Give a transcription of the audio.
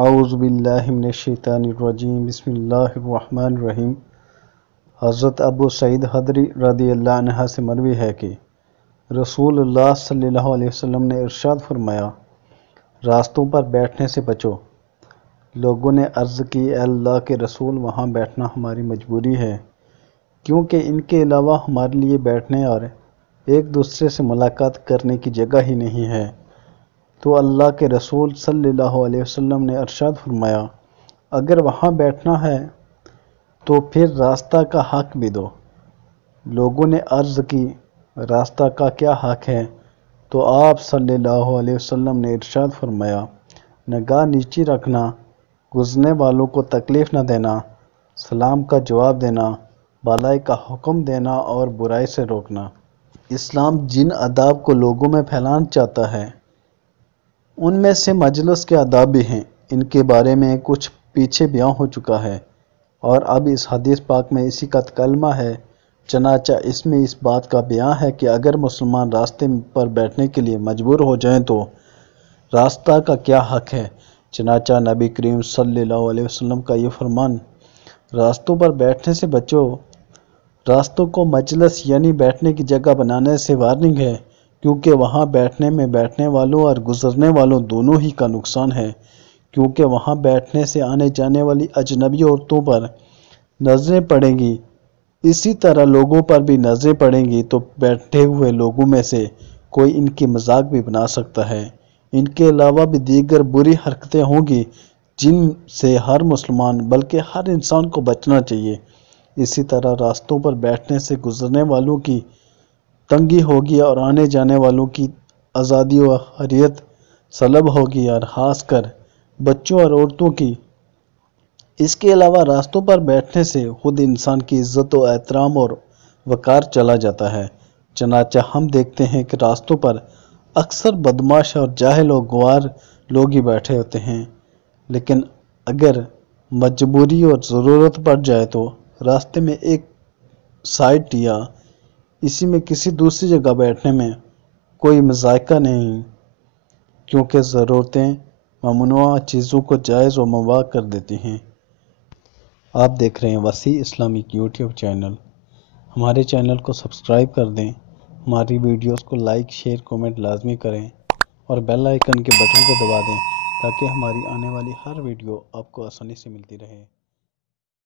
اعوذ باللہ من الشیطان الرجیم بسم اللہ الرحمن الرحیم۔ حضرت ابو سعید خدری رضی اللہ عنہ سے مروی ہے کہ رسول اللہ صلی اللہ علیہ وسلم نے ارشاد فرمایا، راستوں پر بیٹھنے سے بچو۔ لوگوں نے عرض کی، اے اللہ کے رسول، وہاں بیٹھنا ہماری مجبوری ہے، کیونکہ ان کے علاوہ ہمارے لیے بیٹھنے اور ایک دوسرے سے ملاقات کرنے کی جگہ ہی نہیں ہے۔ تو اللہ کے رسول صلی اللہ علیہ وسلم نے ارشاد فرمایا، اگر وہاں بیٹھنا ہے تو پھر راستہ کا حق بھی دو۔ لوگوں نے عرض کی، راستہ کا کیا حق ہے؟ تو آپ صلی اللہ علیہ وسلم نے ارشاد فرمایا، نگاہ نیچی رکھنا، گزرنے والوں کو تکلیف نہ دینا، سلام کا جواب دینا، بھلائی کا حکم دینا اور برائی سے روکنا۔ اسلام جن آداب کو لوگوں میں پھیلانا چاہتا ہے، ان میں سے مجلس کے آداب بھی ہیں۔ ان کے بارے میں کچھ پیچھے بیان ہو چکا ہے اور اب اس حدیث پاک میں اسی کا تکلمہ ہے۔ چنانچہ اس میں اس بات کا بیان ہے کہ اگر مسلمان راستے پر بیٹھنے کے لیے مجبور ہو جائیں تو راستہ کا کیا حق ہے۔ چنانچہ نبی کریم صلی اللہ علیہ وسلم کا یہ فرمان، راستوں پر بیٹھنے سے بچو، راستوں کو مجلس یعنی بیٹھنے کی جگہ بنانے سے وارننگ ہے، کیونکہ وہاں بیٹھنے میں بیٹھنے والوں اور گزرنے والوں دونوں ہی کا نقصان ہے، کیونکہ وہاں بیٹھنے سے آنے جانے والی اجنبی عورتوں پر نظریں پڑیں گی، اسی طرح لوگوں پر بھی نظریں پڑیں گی تو بیٹھے ہوئے لوگوں میں سے کوئی ان کی مذاق بھی بنا سکتا ہے۔ ان کے علاوہ بھی دیگر بری حرکتیں ہوں گی جن سے ہر مسلمان بلکہ ہر انسان کو بچنا چاہیے۔ اسی طرح راستوں پر بیٹھنے سے گزرنے والوں کی تنگی ہوگی اور آنے جانے والوں کی آزادی و حریت سلب ہوگی، اور خاص کر بچوں اور عورتوں کی۔ اس کے علاوہ راستوں پر بیٹھنے سے خود انسان کی عزت و احترام اور وقار چلا جاتا ہے۔ چنانچہ ہم دیکھتے ہیں کہ راستوں پر اکثر بدمعاش اور جاہل و گوار لوگ ہی بیٹھے ہوتے ہیں، لیکن اگر مجبوری اور ضرورت پڑ جائے تو راستے میں ایک سائٹ یا اسی میں کسی دوسری جگہ بیٹھنے میں کوئی مذائقہ نہیں، کیونکہ ضرورتیں ممنوعہ چیزوں کو جائز و مباح کر دیتی ہیں۔ آپ دیکھ رہے ہیں وسیع اسلامک یوٹیوب چینل۔ ہمارے چینل کو سبسکرائب کر دیں، ہماری ویڈیوز کو لائک، شیئر، کومنٹ لازمی کریں اور بیل آئیکن کے بٹن کو دبا دیں تاکہ ہماری آنے والی ہر ویڈیو آپ کو آسانی سے ملتی رہے۔